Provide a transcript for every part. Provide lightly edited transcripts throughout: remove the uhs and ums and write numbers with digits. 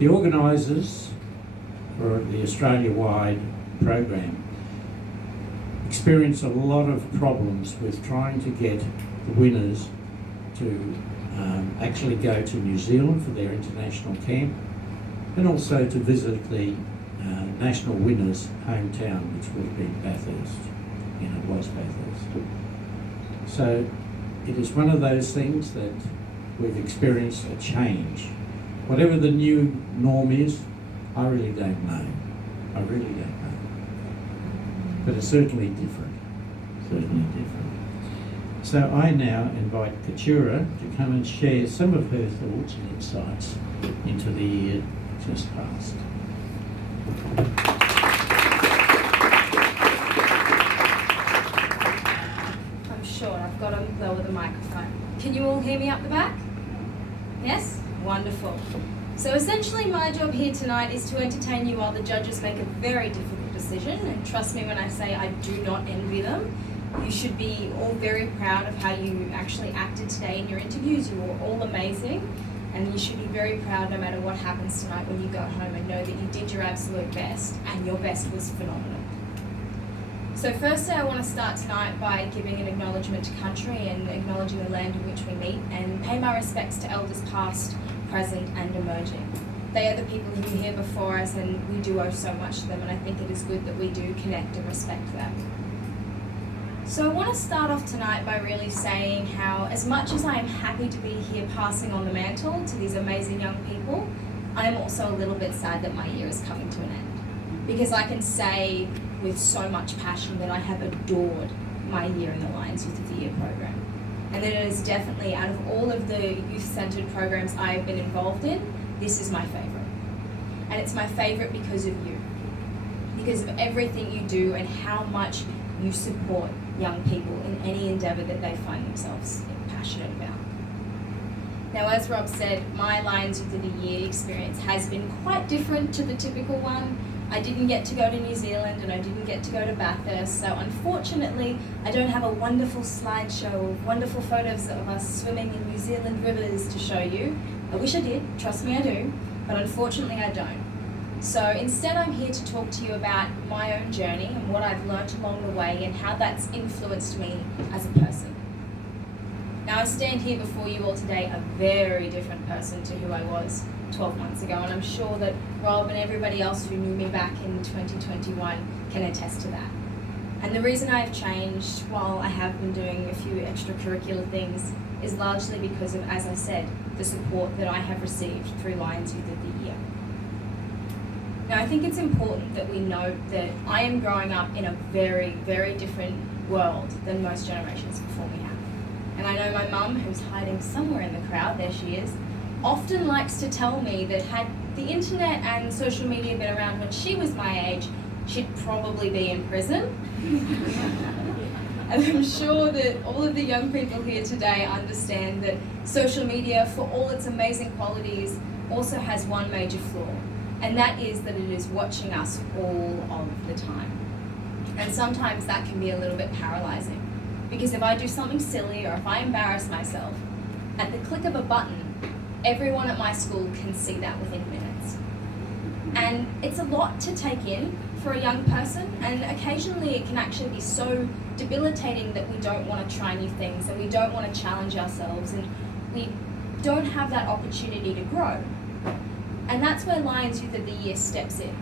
The organisers for the Australia-wide program experience a lot of problems with trying to get the winners to actually go to New Zealand for their international camp, and also to visit the national winners' hometown, which would have been Bathurst. It was Bathurst. So it is one of those things that we've experienced a change. Whatever the new norm is, I really don't know. I really don't know. But it's certainly different. Certainly different. So I now invite Katura to come and share some of her thoughts and insights into the year just past. I'm sure I've got to lower the microphone. Can you all hear me up the back? Yes? Wonderful. So essentially my job here tonight is to entertain you while the judges make a very difficult decision, and trust me when I say I do not envy them. You should be all very proud of how you actually acted today in your interviews. You were all amazing, and you should be very proud no matter what happens tonight when you go home, and know that you did your absolute best, and your best was phenomenal. So firstly, I want to start tonight by giving an acknowledgement to country and acknowledging the land in which we meet, and pay my respects to elders past, present and emerging. They are the people who were here before us, and we do owe so much to them, and I think it is good that we do connect and respect them. So I want to start off tonight by really saying how, as much as I am happy to be here passing on the mantle to these amazing young people, I am also a little bit sad that my year is coming to an end. Because I can say with so much passion that I have adored my year in the Lions Youth of the Year program. And that it is definitely, out of all of the youth-centred programs I have been involved in, this is my favourite. And it's my favourite because of you. Because of everything you do and how much you support young people in any endeavour that they find themselves passionate about. Now, as Rob said, my Lions Youth of the Year experience has been quite different to the typical one. I didn't get to go to New Zealand and I didn't get to go to Bathurst, so unfortunately I don't have a wonderful slideshow of wonderful photos of us swimming in New Zealand rivers to show you. I wish I did, trust me I do, but unfortunately I don't. So instead I'm here to talk to you about my own journey and what I've learnt along the way and how that's influenced me as a person. Now I stand here before you all today a very different person to who I was 12 months ago, and I'm sure that Rob and everybody else who knew me back in 2021 can attest to that. And the reason I have changed, while I have been doing a few extracurricular things, is largely because of, as I said, the support that I have received through Lions Youth of the Year. Now I think it's important that we note that I am growing up in a very, very different world than most generations before me have. And I know my mum, who's hiding somewhere in the crowd, there she is, often likes to tell me that had the internet and social media been around when she was my age, she'd probably be in prison. And I'm sure that all of the young people here today understand that social media, for all its amazing qualities, also has one major flaw, and that is that it is watching us all of the time. And sometimes that can be a little bit paralyzing, because if I do something silly or if I embarrass myself, at the click of a button, everyone at my school can see that within minutes. And it's a lot to take in for a young person, and occasionally it can actually be so debilitating that we don't want to try new things and we don't want to challenge ourselves and we don't have that opportunity to grow. And that's where Lions Youth of the Year steps in,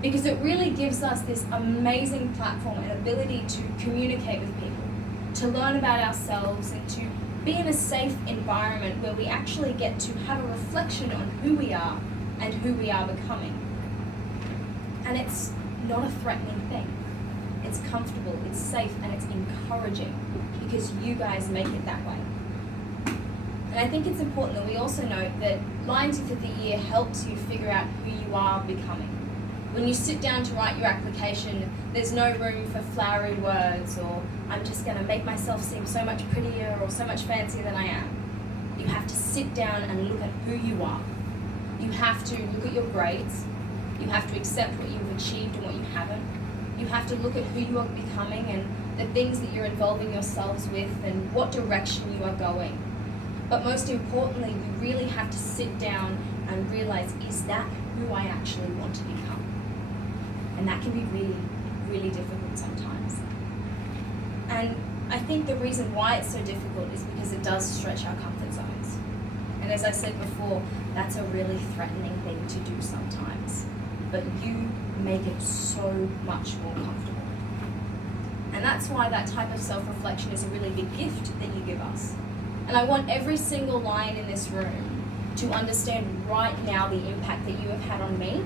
because it really gives us this amazing platform and ability to communicate with people, to learn about ourselves and to be in a safe environment where we actually get to have a reflection on who we are and who we are becoming. And it's not a threatening thing. It's comfortable, it's safe, and it's encouraging because you guys make it that way. And I think it's important that we also note that Lions Youth of the Year helps you figure out who you are becoming. When you sit down to write your application, there's no room for flowery words or I'm just going to make myself seem so much prettier or so much fancier than I am. You have to sit down and look at who you are. You have to look at your grades. You have to accept what you've achieved and what you haven't. You have to look at who you are becoming and the things that you're involving yourselves with and what direction you are going. But most importantly, we really have to sit down and realize, is that who I actually want to become? And that can be really, really difficult sometimes. And I think the reason why it's so difficult is because it does stretch our comfort zones. And as I said before, that's a really threatening thing to do sometimes. But you make it so much more comfortable. And that's why that type of self-reflection is a really big gift that you give us. And I want every single lion in this room to understand right now the impact that you have had on me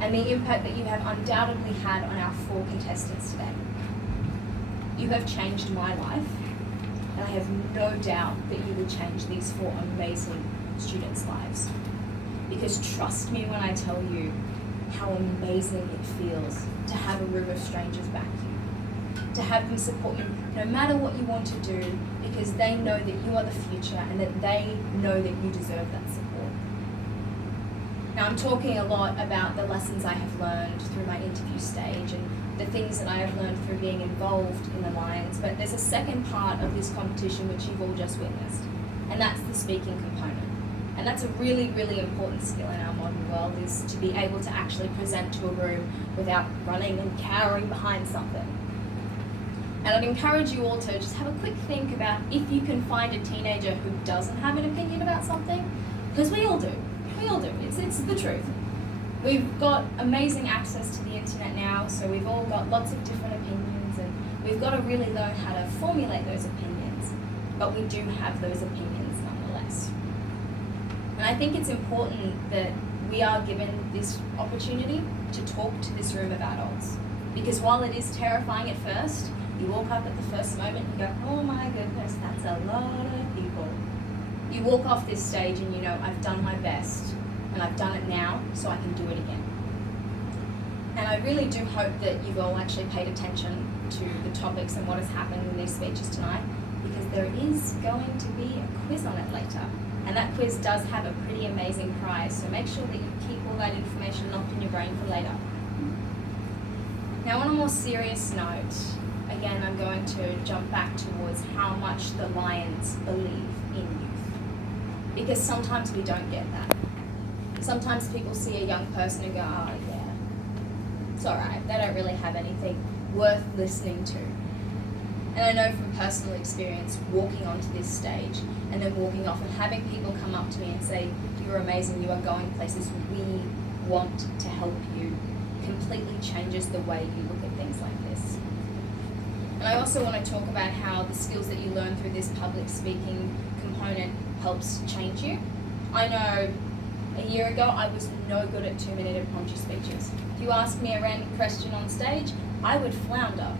and the impact that you have undoubtedly had on our 4 contestants today. You have changed my life, and I have no doubt that you will change these 4 amazing students' lives. Because trust me when I tell you how amazing it feels to have a room of strangers back you, to have them support you no matter what you want to do, because they know that you are the future and that they know that you deserve that support. Now, I'm talking a lot about the lessons I have learned through my interview stage and the things that I have learned through being involved in the Lions, but there's a second part of this competition which you've all just witnessed, and that's the speaking component. And that's a really, really important skill in our modern world, is to be able to actually present to a room without running and cowering behind something. And I'd encourage you all to just have a quick think about if you can find a teenager who doesn't have an opinion about something, because we all do. We all do. It's the truth. We've got amazing access to the internet now, so we've all got lots of different opinions, and we've got to really learn how to formulate those opinions. But we do have those opinions nonetheless. And I think it's important that we are given this opportunity to talk to this room of adults. Because while it is terrifying at first, you walk up at the first moment and go, oh my goodness, that's a lot of people. You walk off this stage and you know, I've done my best, and I've done it now, so I can do it again. And I really do hope that you've all actually paid attention to the topics and what has happened in these speeches tonight, because there is going to be a quiz on it later. And that quiz does have a pretty amazing prize, so make sure that you keep all that information locked in your brain for later. Now, on a more serious note, again, I'm going to jump back towards how much the Lions believe in youth. Because sometimes we don't get that. Sometimes people see a young person and go, oh yeah, it's alright, they don't really have anything worth listening to. And I know from personal experience, walking onto this stage and then walking off and having people come up to me and say, you're amazing, you are going places, we want to help you, completely changes the way you look at things like this. And I also want to talk about how the skills that you learn through this public speaking component helps change you. I know a year ago I was no good at 2-minute impromptu speeches. If you asked me a random question on stage, I would flounder.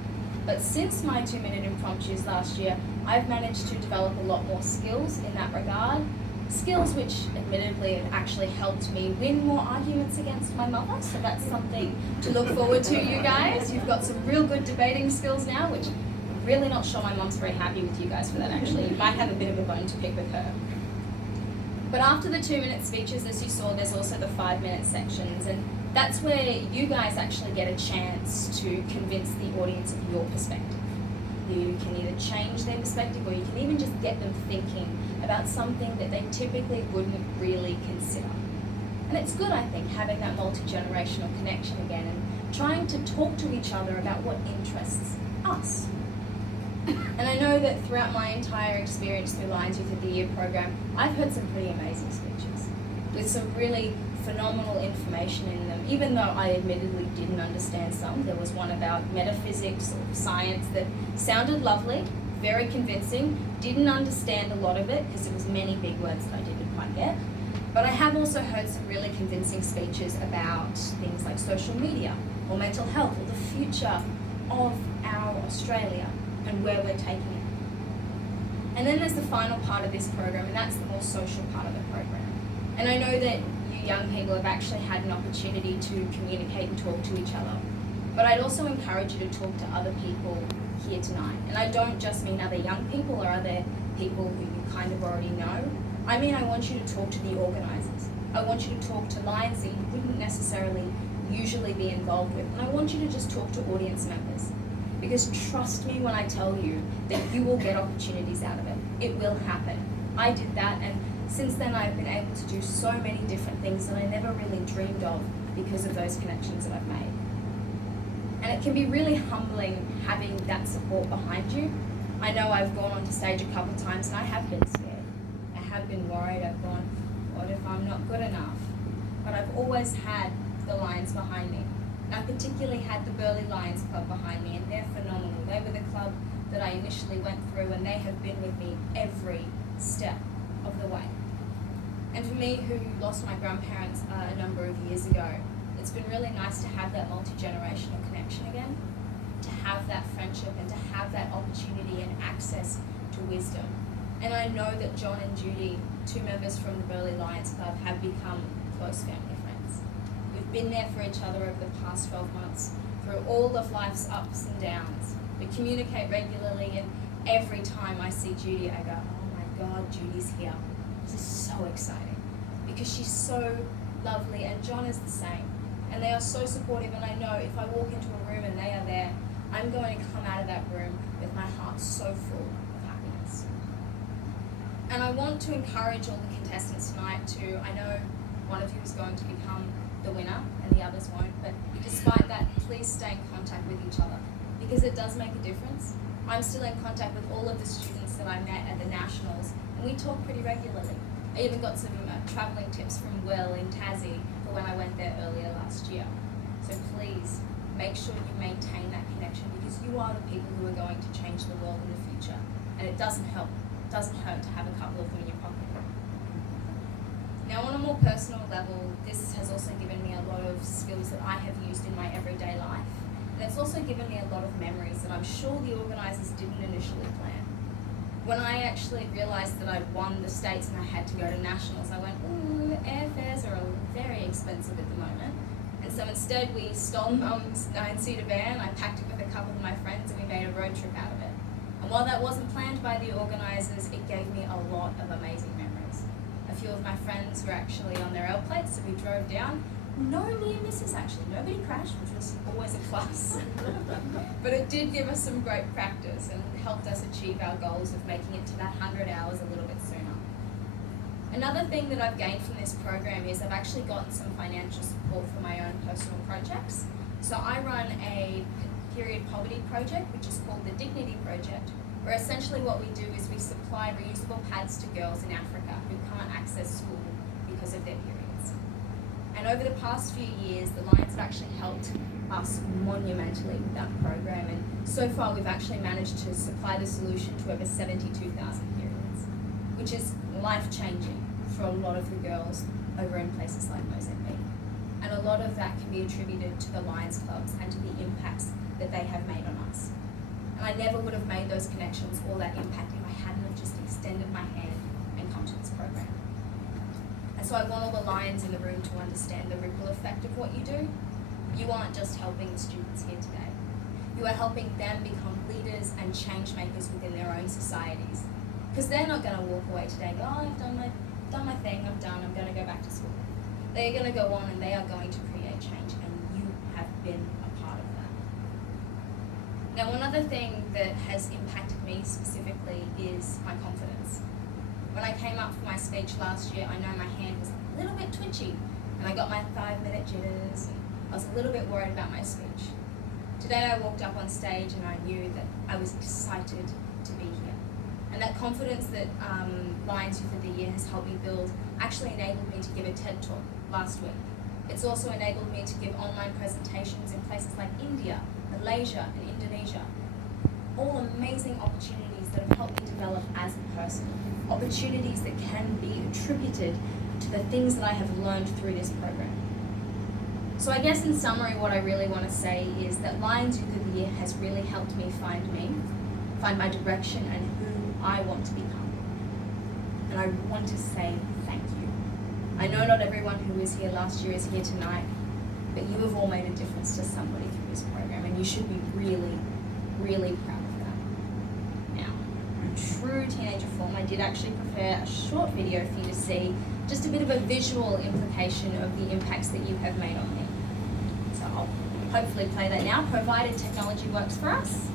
But since my 2-minute impromptus last year, I've managed to develop a lot more skills in that regard. Skills which admittedly have actually helped me win more arguments against my mother, so that's something to look forward to, you guys. You've got some real good debating skills now, which I'm really not sure my mum's very happy with you guys for that, actually. You might have a bit of a bone to pick with her. But after the 2-minute speeches, as you saw, there's also the 5-minute sections, and that's where you guys actually get a chance to convince the audience of your perspective. You can either change their perspective, or you can even just get them thinking about something that they typically wouldn't really consider. And it's good, I think, having that multi-generational connection again and trying to talk to each other about what interests us. And I know that throughout my entire experience through Lions Youth of the Year program, I've heard some pretty amazing speeches with some really phenomenal information in them, even though I admittedly didn't understand some. There was one about metaphysics or science that sounded lovely, very convincing, didn't understand a lot of it because it was many big words that I didn't quite get. But I have also heard some really convincing speeches about things like social media or mental health or the future of our Australia and where we're taking it. And then there's the final part of this program, and that's the more social part of the program. And I know that you young people have actually had an opportunity to communicate and talk to each other. But I'd also encourage you to talk to other people here tonight. And I don't just mean other young people or other people who you kind of already know. I mean, I want you to talk to the organisers. I want you to talk to Lions that you wouldn't necessarily usually be involved with. And I want you to just talk to audience members. Because trust me when I tell you that you will get opportunities out of it. It will happen. I did that, and Since then, I've been able to do so many different things that I never really dreamed of because of those connections that I've made. And it can be really humbling having that support behind you. I know I've gone onto stage a couple of times and I have been scared. I have been worried. I've gone, what if I'm not good enough? But I've always had the Lions behind me. And I particularly had the Burleigh Lions Club behind me, and they're phenomenal. They were the club that I initially went through, and they have been with me every step of the way. And for me, who lost my grandparents a number of years ago, it's been really nice to have that multi-generational connection again, to have that friendship and to have that opportunity and access to wisdom. And I know that John and Judy, two members from the Burleigh Lions Club, have become close family friends. We've been there for each other over the past 12 months, through all of life's ups and downs. We communicate regularly, and every time I see Judy, I go, oh my God, Judy's here. This is so exciting, because she's so lovely, and John is the same. And they are so supportive, and I know if I walk into a room and they are there, I'm going to come out of that room with my heart so full of happiness. And I want to encourage all the contestants tonight to, I know one of you is going to become the winner and the others won't, but despite that, please stay in contact with each other, because it does make a difference. I'm still in contact with all of the students that I met at the Nationals, and we talk pretty regularly. I even got some travelling tips from Will in Tassie for when I went there earlier last year. So please, make sure you maintain that connection, because you are the people who are going to change the world in the future. And it doesn't hurt to have a couple of them in your pocket. Now, on a more personal level, this has also given me a lot of skills that I have used in my everyday life. And it's also given me a lot of memories that I'm sure the organisers didn't initially plan. When I actually realised that I'd won the States and I had to go to Nationals, I went, ooh, airfares are very expensive at the moment. And so instead we stole Mum's 9-seater van, I packed it with a couple of my friends, and we made a road trip out of it. And while that wasn't planned by the organisers, it gave me a lot of amazing memories. A few of my friends were actually on their L plates, so we drove down. No near misses actually, nobody crashed, which was always a plus. But it did give us some great practice and helped us achieve our goals of making it to that 100 hours a little bit sooner. Another thing that I've gained from this program is I've actually gotten some financial support for my own personal projects. So I run a period poverty project, which is called the Dignity Project, where essentially what we do is we supply reusable pads to girls in Africa who can't access school because of their periods. And over the past few years, the Lions have actually helped us monumentally with that program. And so far, we've actually managed to supply the solution to over 72,000 periods, which is life-changing for a lot of the girls over in places like Mozambique. And a lot of that can be attributed to the Lions clubs and to the impacts that they have made on us. And I never would have made those connections or that impact if I hadn't have just extended my hand and come to this program. And so I want all the Lions in the room to understand the ripple effect of what you do. You aren't just helping the students here today. You are helping them become leaders and change makers within their own societies. Because they're not going to walk away today and go, oh, I've done my thing, I'm done, I'm going to go back to school. They're going to go on and they are going to create change, and you have been a part of that. Now, one other thing that has impacted me specifically is my confidence. When I came up for my speech last year, I know my hand was a little bit twitchy, and I got my 5-minute jitters, and I was a little bit worried about my speech. Today I walked up on stage and I knew that I was excited to be here. And that confidence that Lions Youth of the Year has helped me build actually enabled me to give a TED Talk last week. It's also enabled me to give online presentations in places like India, Malaysia, and Indonesia. All amazing opportunities that have helped me develop as a person. Opportunities that can be attributed to the things that I have learned through this program. So I guess in summary, what I really want to say is that Lions Youth of the Year has really helped me find my direction and who I want to become. And I want to say thank you. I know not everyone who was here last year is here tonight, but you have all made a difference to somebody through this program, and you should be really, really proud of that. Now, in true teenager form, I did actually prepare a short video for you to see just a bit of a visual implication of the impacts that you have made on me. So I'll hopefully play that now, provided technology works for us.